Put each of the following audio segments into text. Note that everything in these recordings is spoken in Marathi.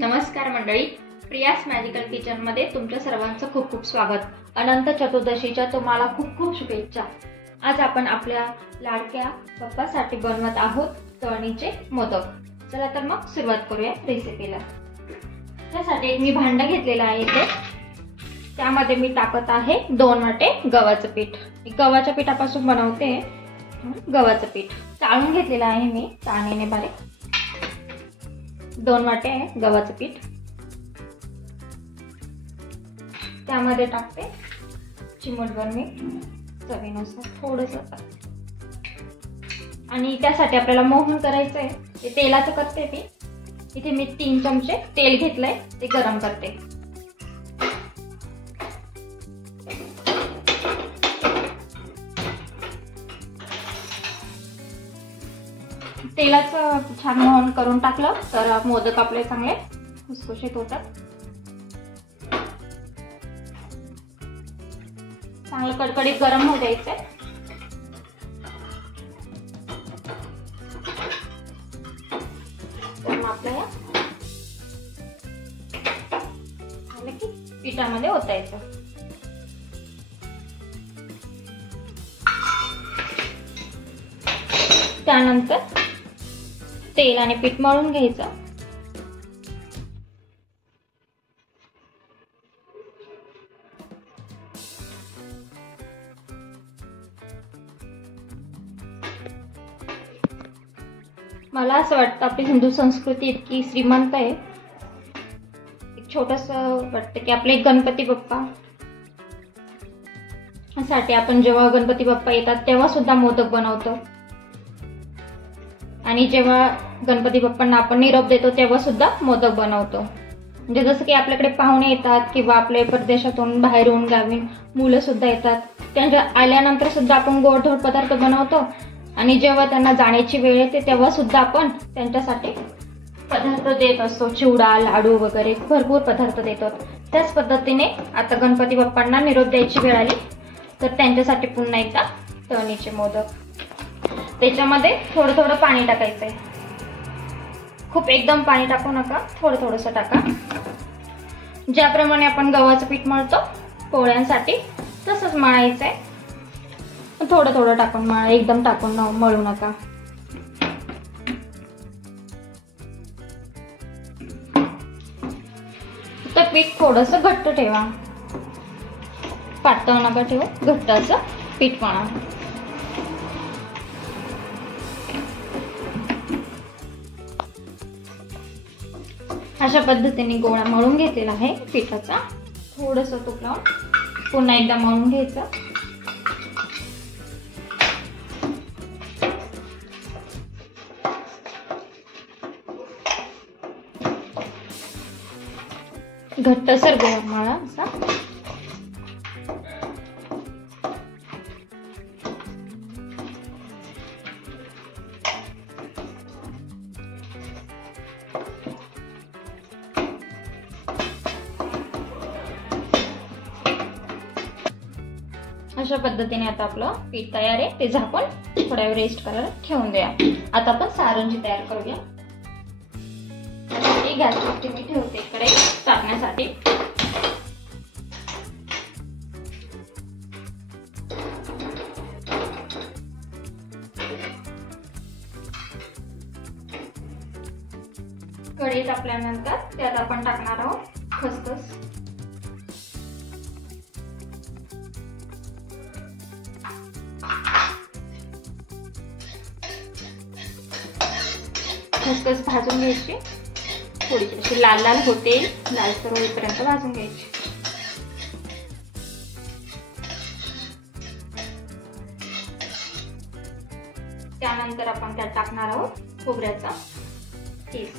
नमस्कार मंडळी, प्रियास मॅजिकल किचन मध्ये तुमच्या सर्वांचं खूप खूप स्वागत। अनंत चतुर्दशीच्या तुम्हाला खूप खूप शुभेच्छा। आज आपण आपल्या लाडक्या बाप्पासाठी बनवत आहोत तळणीचे मोदक। चला तर मग सुरुवात करूया रेसिपीला। त्यासाठी एक मी भांडं घेतलेलं आहे इथे, त्यामध्ये मी टाकत आहे 2 वाटे गव्हाचं पीठ। गव्हाच्या पिठापासून बनवते गव्हाचं पीठ। चाळून घेतलेलं आहे मी चाळणीने बारीक। 2 वाटे गव्हाचं पीठ, त्यामध्ये टाकते चिमूटभर मीठ, चवीनुसार थोडंसं, आणि त्यासाठी आपल्याला मोहन करायचं आहे। ते तेलाचं करते मी। इथे मी 3 चमचे तेल घेतलंय, ते गरम करते। तेलाचं छान मोहन करून टाकलं तर मोदक आपले चांगले खुसखुशीत होतात। चांगलं कडकडीत गरम होऊ द्यायचंय। तर मग आपल्याला झालं की पिठामध्ये ओतायचं। त्यानंतर तेल आणि पीठ मळून घ्यायचं। मला असं वाटतं आपली हिंदू संस्कृती इतकी श्रीमंत आहे। एक छोटंसं वाटतं की आपले गणपती बाप्पा साठी आपण जेव्हा गणपती बाप्पा येतात तेव्हा सुद्धा मोदक बनवतो, आणि जेव्हा गणपती बाप्पांना आपण निरोप देतो तेव्हा सुद्धा मोदक बनवतो। म्हणजे जसं की आपल्याकडे पाहुणे येतात किंवा आपले परदेशातून बाहेरून गावी मुलं सुद्धा येतात, त्यांच्या आल्यानंतर सुद्धा आपण गोडधोड पदार्थ बनवतो, आणि जेव्हा त्यांना जाण्याची वेळ येते तेव्हा सुद्धा आपण त्यांच्यासाठी पदार्थ देत असतो। चिवडा, लाडू वगैरे भरपूर पदार्थ देतो। त्याच पद्धतीने आता गणपती बाप्पांना निरोप द्यायची वेळ आली तर त्यांच्यासाठी पुन्हा एकदा तळणीचे मोदक। त्याच्यामध्ये थोडं थोडं पाणी टाकायचंय। खूप एकदम पाणी टाकू नका, थोडं थोडंसं टाका। ज्याप्रमाणे आपण गव्हाचं पीठ मळतो पोळ्यांसाठी तसंच मळायचंय। थोडं थोडं टाकून मळा, एकदम टाकून मळू नका। तर पीठ थोडंसं घट्ट ठेवा, पातळ नका ठेवू, घट्ट असं पीठ मळा। अशा पद्धतीने गोळा मळून घेतलेला आहे पिठाचा। थोडंसं तूप लावून पुन्हा एकदा मळून घ्यायचं। घट्टसर गोळा मळा असा। अशा पद्धतीने आता आपलं पीठ तयार आहे, ते झाकून थोड्या वेळ रेस्ट करायला ठेवून द्या। आता आपण सारंजी तयार करूया। गॅसवरती मी ठेवते इकडे टाकण्यासाठी। कढई तापल्यानंतर त्यात आपण टाकणार आहोत खसखस, खसखस भाजून घ्यायची। थोडीशी अशी लाल लाल होते, लालसर होईपर्यंत भाजून घ्यायची। त्यानंतर आपण त्यात टाकणार आहोत खोबऱ्याचा किस।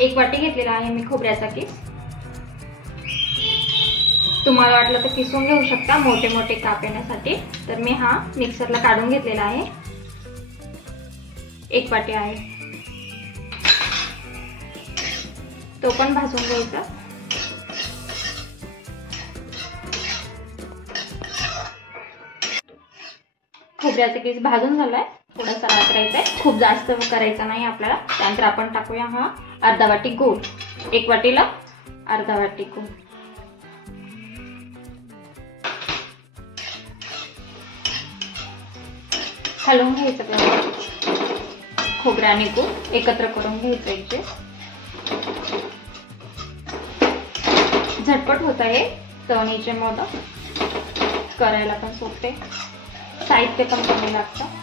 1 वाटी घेतलेला आहे मी खोबऱ्याचा किस। तुम्हाला वाटलं तर किसून घेऊ शकता मोठे मोठे काप येण्यासाठी, तर मी हा मिक्सरला काढून घेतलेला आहे। 1 वाटी आहे तो पण भाजून घ्यायचा। खोबऱ्याचा किस भाजून झालाय, थोडासा लाल करायचा आहे, खूप जास्त करायचा नाही आपल्याला। त्यानंतर आपण टाकूया हा अर्धा वाटी गूळ। 1 वाटीला अर्धा वाटी गूळ, हलवून घ्यायचं. खोबरं आणि गूळ एकत्र करून घ्यायचं एकजे. झटपट होत आहे तळणीचे मोदक, करायला पण सोपे, साहित्य पण कमी लागतं.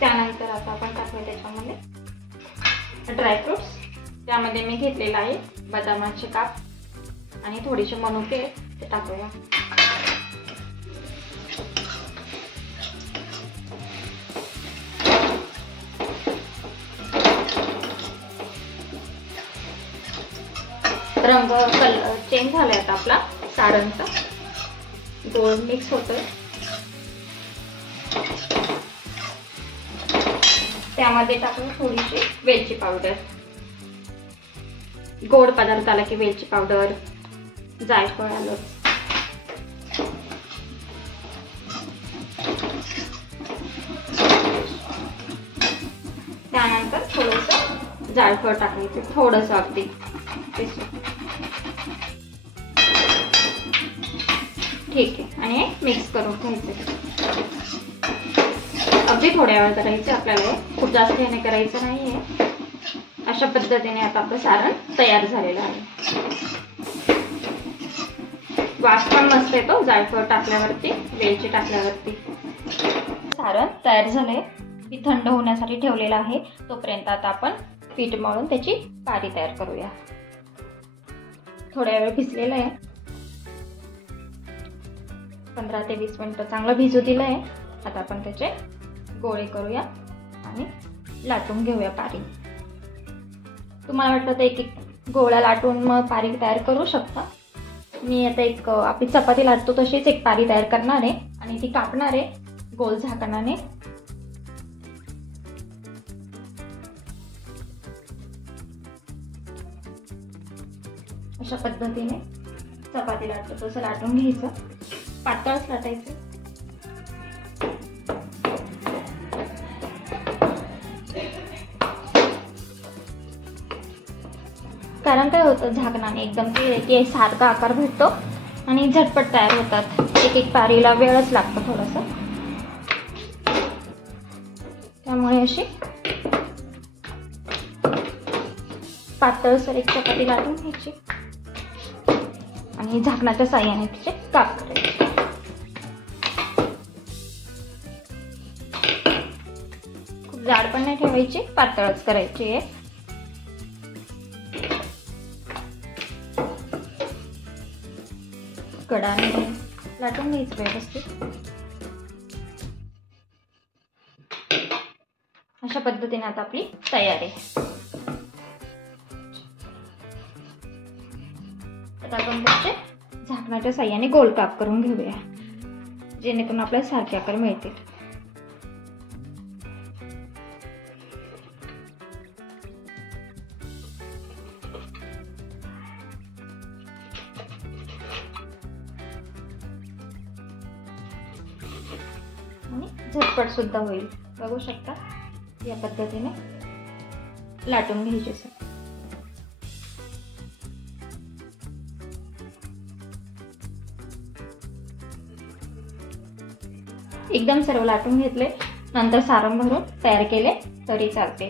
त्यानंतर आता आपण टाकूया त्याच्यामध्ये ड्रायफ्रुट्स. त्यामध्ये मी घेतलेला आहे बदामाचे काप आणि थोडेसे मनुके, ते टाकूया. रंग कलर चेंज झालाय आता आपला सारणचा. गोळ मिक्स होतोय. त्यामध्ये टाकून थोडीशी वेलची पावडर. गोड पदार्थ आला की वेलची पावडर, जायफळ आलं. त्यानंतर थोडंसं जायफळ टाकायचं, थोडंसं अगदी. ठीक आहे. आणि मिक्स करून घ्यायचं. अगदी थोड्या वेळ करायचं आपल्याला, खूप जास्त याने करायचं नाहीये. अशा पद्धतीने आता आपलं सारण तयार झालेलं आहे. वास पण मस्त येतो जायफळ टाकल्यावरती, वेलची टाकल्यावरती. सारण तयार झालंय. मी थंड होण्यासाठी ठेवलेलं आहे. तोपर्यंत आता आपण पीठ मळून त्याची पारी तयार करूया. थोड्या वेळ भिजलेलं आहे, 15 ते 20 मिनिटं चांगलं भिजू दिलं आहे. आता आपण त्याचे गोळे करूया आणि लाटून घेऊया पारी. तुम्हाला वाटलं तर एक गोळा लाटून मग पारी तयार करू शकता. मी आता आपली चपाती लाटतो तशीच एक पारी तयार करणार आहे आणि ती कापणार आहे गोल झाकणाने. अशा पद्धतीने चपाती लाटतो तसं लाटून घ्यायचं. पातळच लाटायचं. कारण काय होतं, झाकणाने एकदम ते सारखा आकार भेटतो आणि झटपट तयार होतात. एक पारीला वेळच लागतो थोडंसं. त्यामुळे अशी पातळसर एक चपाती लाटून घ्यायची आणि झाकणाच्या साह्याने तिचे काप करायचे. खूप जाड पण नाही ठेवायची, पातळच करायची आहे. कडाने लाटून घ्यायचं व्यवस्थित. अशा पद्धतीने आता आपली तयार आहे. आता आपण त्याचे झाकणाच्या साह्याने गोल काप करून घेऊया, जेणेकरून आपल्याला सारखे आकार मिळतील. आणि झटपट सुद्धा होईल. बघू शकता, या पद्धतीने लाटून घ्यायचे. एकदम सर्व लाटून घेतले, नंतर सारण भरून तयार केले तरी चालते.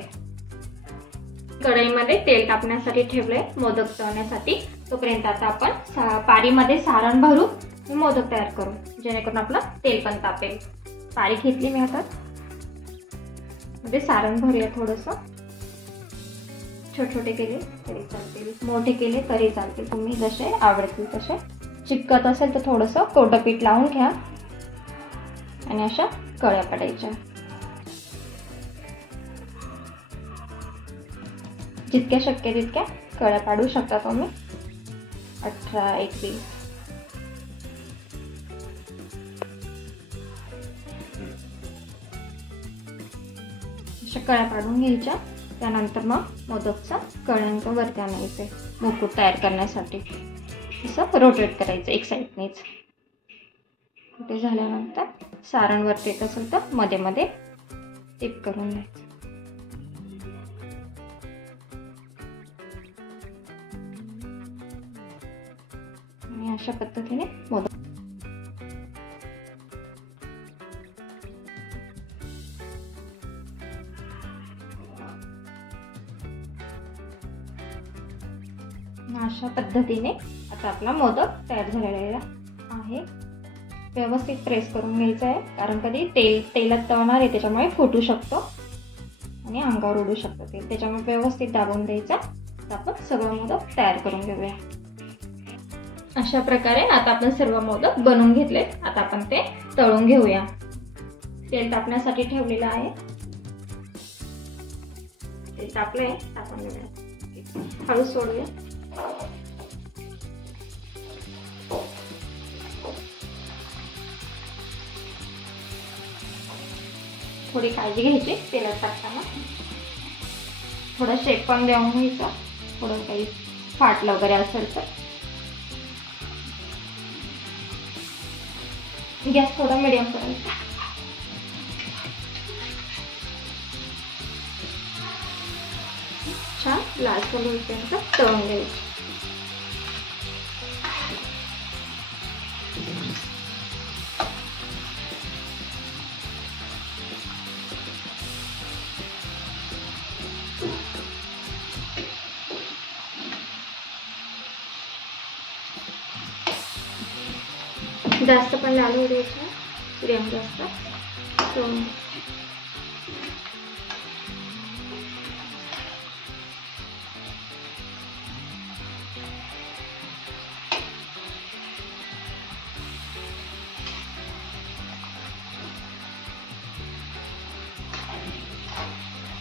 कढईमध्ये तेल तापण्यासाठी ठेवले मोदक तळण्यासाठी. तोपर्यंत आता आपण पारीमध्ये सारण भरून मोदक तयार करू, जेणेकरून आपलं तेल पण तापेल. पारी घेतली मी आता, मध्ये सारण भरूया. थोडंसं छोटे छोटे केले तरी चालतील, मोठे केले तरी चालतील, तुम्ही जसे आवडतील तसे. चिकट असेल तर थोडंसं कोरडं पीठ लावून घ्या आणि अशा कळ्या पडायच्या. जितक्या शक्य तितक्या कळ्या पाडू शकता तुम्ही. 18, 21. अशा कळ्या पाडून घ्यायच्या. त्यानंतर मग मोदकचा कळ्यांचा वरती आणायचे मुकुट तयार करण्यासाठी. असं रोटेट करायचं एक साईडनेच. ते झाल्यानंतर सारण वरती येत असेल तर मध्ये मध्ये टिप करून द्यायचं. अशा पद्धतीने मोदक. अशा पद्धतीने आता आपला मोदक तयार झालेला आहे. व्यवस्थित प्रेस करून घ्यायचं आहे, कारण कधी तेलात तळणार आहे त्याच्यामुळे फुटू शकतो आणि अंगावर उडू शकतो तेल, त्याच्यामुळे व्यवस्थित दाबून द्यायचा. आपण सगळं मोदक तयार करून घेऊया. अशा प्रकारे आता आपण सर्व मोदक बनवून घेतले. आता आपण ते तळून घेऊया. तेल तापण्यासाठी ठेवलेलं आहे. तेल तापले, टाकून घेऊया. हळू सोडूया. थोडी काळजी घ्यायची तेलात टाकताना. थोडा शेक पण देऊन घ्यायचा. थोडं काही फाटलं वगैरे असेल तर. गॅस थोडा मीडियम करायचा. छान लालसर होईपर्यंत तळून घ्यायचं. जास्त पण लाल होऊ द्यायचं, मीडियम जास्त तळून.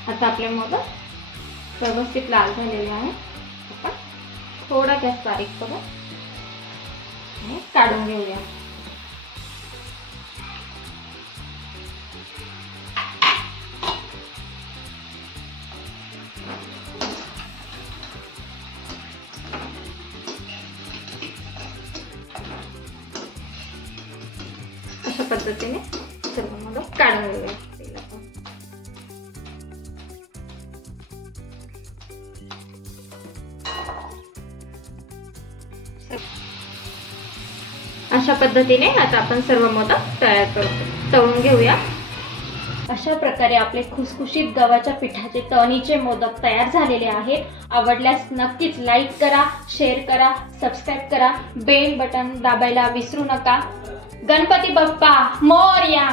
आता आपले मोदक व्यवस्थित लाल झालेले आहे. आपण थोडा गॅस बारीक करून काढून घेऊया. अशा पद्धतीने सर्व मोदक काढून घेऊया. अशा पद्धतीने आता आपण सर्व मोदक तळून घेऊया. अशा प्रकारे आपले खुसखुशीत गव्हाच्या पिठाचे तळणीचे मोदक तयार झालेले आहेत. आवडल्यास नक्कीच लाईक करा, शेअर करा, सबस्क्राईब करा, बेल बटन दाबायला विसरू नका. गणपती बाप्पा मोरया.